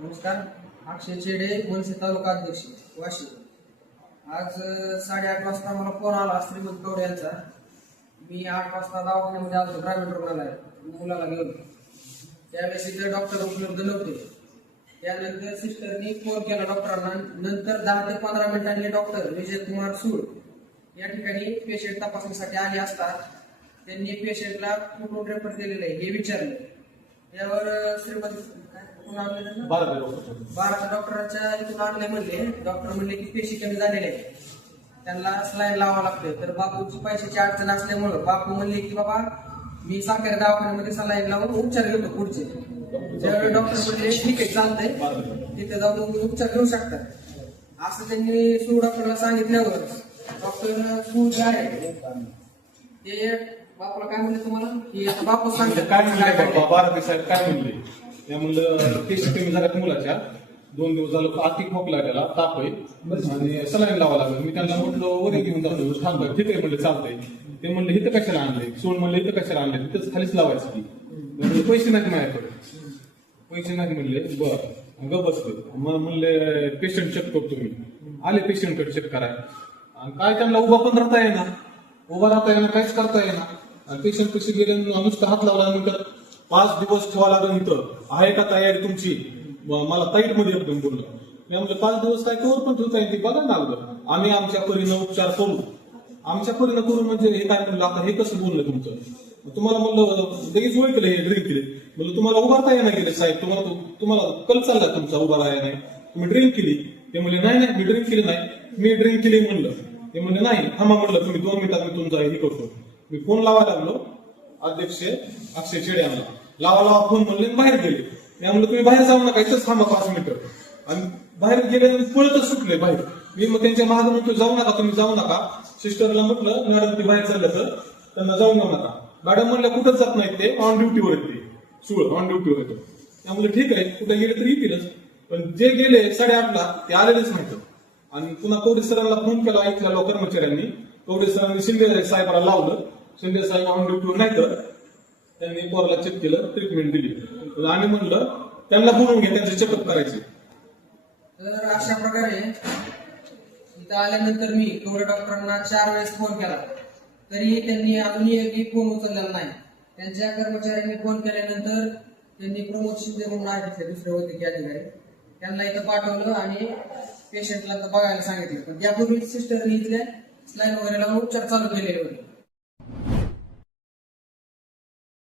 नमस्कार. अक्षय चेडे मनसे तालुका अध्यक्ष वाशी आज साडेआठ वाजता मला फोन आला श्रीमंत कवडे यांचा. मी आठ वाजता दवाखान्यामध्ये आलो ग्रामीण रुग्णालय मुलाला घेऊन. त्यावेळेस इथे डॉक्टर उपलब्ध नव्हते. त्यानंतर सिस्टरनी फोन केला डॉक्टरांना नंतर दहा ते पंधरा मिनिटांनी डॉक्टर विजय कुमार सूड या ठिकाणी पेशंट तपासणीसाठी आले असता. त्यांनी पेशंटला कुठून रेफर केलेलं आहे हे विचारलं. त्यावर अ, श्रीमंत? बारा डॉक्टर बारा डॉक्टरांच्या इथून आणले म्हणले. डॉक्टर म्हणले की पेशी कमी झालेले आहे त्यांना स्लाईन लावावं लागतं तर बापूची पैशाची अडचण असल्यामुळं बापू म्हणले की बाबा मी साखर दवाखान्यामध्ये सलाईन लावून उपचार घेतो पुढचे. त्यावेळी डॉक्टर म्हणले ठीक आहे चालतंय. तिथे जाऊन उपचार घेऊ शकता. असं त्यांनी सू डॉक्टरला सांगितल्यावर डॉक्टर सू जे आहे ते बापूला काय म्हणले तुम्हाला? आता बापू सांगतात. काय म्हणले बाबा साहेब काय म्हणले? त्या म्हणलं केस कमी झाल्यात मुलाच्या. दोन दिवस झालं अति खोकला त्याला ताप आहे. आणि सलाईन लावा लागलं. मी त्यांना म्हटलं वरी घेऊन जातो थांब ठीक आहे. म्हणलं चालतंय. ते म्हणले इथं कशाला आणले? सोड म्हणलं इथं कशाला आणले? तिथंच खालीच लावायचं की. म्हणलं, पैसे नाही माझ्याकडे. पैसे नाही म्हणले. बर. ग बसले. मग म्हणले पेशंट चेक करतो मी. आले पेशंटकडे चेक कराय आणि काय त्यांना उभा पण राहता येणार उभा राहता येणार काहीच करता येणार आणि पेशंट पैसे गेले नुसतं हात लावला नंतर पाच दिवस ठेवा लागेल इथं. आहे का तयारी तुमची? मला ताईटमध्ये एकदम बोललं. मी म्हणजे पाच दिवस काय कवर पण ठेवता येईल ती बघा ना अगोदर. आम्ही आमच्या परीनं उपचार करू. आमच्या परीनं करू म्हणजे हे काय म्हणलं आता हे कसं बोललं तुमचं? तुम्हाला म्हणलं लगेच ओळखलं हे ड्रिंक केले. म्हणलं तुम्हाला उभारता येणार गेले साहेब तुम्हाला तुम्हाला कल चालला तुमचा उभा राहायला. नाही तुम्ही ड्रिंक केली. ते म्हणले नाही नाही मी ड्रिंक केली नाही. मी ड्रिंक केली म्हणलं. ते म्हणले नाही थांबा म्हणलं तुम्ही दोन मिनिटात मी तुमचा हे करतो. मी फोन लावायला लागलो अध्यक्ष अक्षय चेडे यांना लावा लावा फोन म्हणले बाहेर गेले. मी म्हणलं तुम्ही बाहेर जाऊ नका इथंच थांबा पाच मिनिटं. आणि बाहेर गेले पळतच सुटले बाहेर. मी मग त्यांच्या महाग म्हणतो जाऊ नका तुम्ही जाऊ नका. सिस्टरला म्हटलं मॅडम ती बाहेर चाललं तर त्यांना जाऊ नका नका. मॅडम म्हणलं कुठंच जात नाहीत ते? ऑन ड्युटीवर आहेत ते. सुळ ऑन ड्युटीवर येतो त्यामुळे ठीक आहे कुठे गेले तर येतीलच. पण जे गेले साडेआठला ते आलेलेच नाहीत. आणि पुन्हा कवडे सरांना फोन केला इथल्या लोक कर्मचाऱ्यांनी. कवडे सरांनी शिंदे साहेबाला लावलं. शिंदे साहेब ऑन ड्युटीवर नाही तर त्यांनी पोराला चेक केलं ट्रीटमेंट दिली. आणि आम्ही म्हणलं त्यांना बोलून घे त्यांचे चेकअप करायचे. तर अशा प्रकारे इथं आल्यानंतर मी कवडे डॉक्टरांना चार वेळेस फोन केला. तरी त्यांनी अजूनही एकही फोन उचललेला नाही. त्यांच्या कर्मचाऱ्यांनी फोन केल्यानंतर त्यांनी प्रमोद शिंदे म्हणून आहे दुसरे वैद्यकीय अधिकारी. त्यांना इथं पाठवलं आणि पेशंटला बघायला सांगितलं. पण त्यापूर्वी सिस्टर इथल्या स्लाईन वगैरे लावून उपचार चालू केलेले होते.